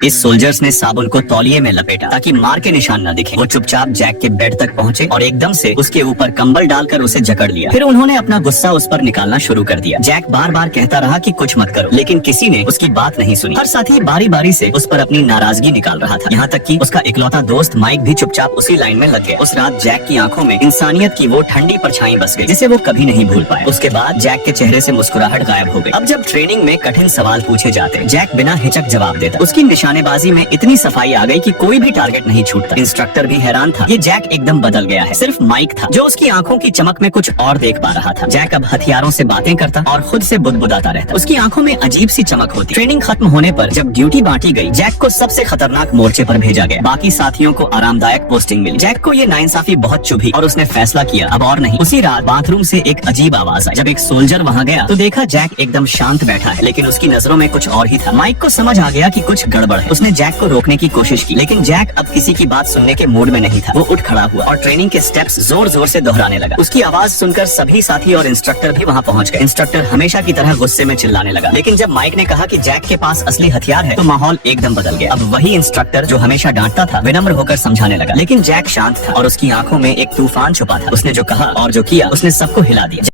इस सोल्जर्स ने साबुन को तौलिए में लपेटा ताकि मार के निशान न दिखे। वो चुपचाप जैक के बेड तक पहुंचे और एकदम से उसके ऊपर कंबल डालकर उसे जकड़ लिया। फिर उन्होंने अपना गुस्सा उस पर निकालना शुरू कर दिया। जैक बार बार कहता रहा कि कुछ मत करो, लेकिन किसी ने उसकी बात नहीं सुनी। हर साथी बारी बारी से उस पर अपनी नाराजगी निकाल रहा था। यहाँ तक कि उसका इकलौता दोस्त माइक भी चुपचाप उसी लाइन में लग गया। उस रात जैक की आंखों में इंसानियत की वो ठंडी परछाई बस गई जिसे वो कभी नहीं भूल पाया। उसके बाद जैक के चेहरे से मुस्कुराहट गायब हो गई। अब जब ट्रेनिंग में कठिन सवाल पूछे जाते, जैक बिना हिचक जवाब देता। उसकी निशानेबाजी में इतनी सफाई आ गई कि कोई भी टारगेट नहीं छूटता। इंस्ट्रक्टर भी हैरान था। ये जैक एकदम बदल गया है। सिर्फ माइक था जो उसकी आंखों की चमक में कुछ और देख पा रहा था। जैक अब हथियारों से बातें करता और खुद से बुदबुदाता रहता। उसकी आंखों में अजीब सी चमक होती। ट्रेनिंग खत्म होने पर जब ड्यूटी बांटी गई, जैक को सबसे खतरनाक मोर्चे पर भेजा गया। बाकी साथियों को आरामदायक पोस्टिंग मिली। जैक को ये नाइंसाफी बहुत चुभी और उसने फैसला किया अब और नहीं। उसी रात बाथरूम से एक अजीब आवाज आई। जब एक सोल्जर वहाँ गया तो देखा जैक एकदम शांत बैठा है, लेकिन उसकी नजरों में कुछ और ही था। माइक को समझ आ गया कि कुछ गड़बड़ है। उसने जैक को रोकने की कोशिश की, लेकिन जैक अब किसी की बात सुनने के मूड में नहीं था। वो उठ खड़ा हुआ और ट्रेनिंग के स्टेप्स जोर जोर से दोहराने लगा। उसकी आवाज सुनकर सभी साथी और इंस्ट्रक्टर भी वहाँ पहुँच गए। इंस्ट्रक्टर हमेशा की तरह गुस्से में चिल्लाने लगा, लेकिन जब माइक ने कहा कि जैक के पास असली हथियार है तो माहौल एकदम बदल गया। अब वही इंस्ट्रक्टर जो हमेशा डांटता था विनम्र होकर समझाने लगा, लेकिन जैक शांत था और उसकी आंखों में एक तूफान छुपा था। उसने जो कहा और जो किया उसने सबको हिला दिया।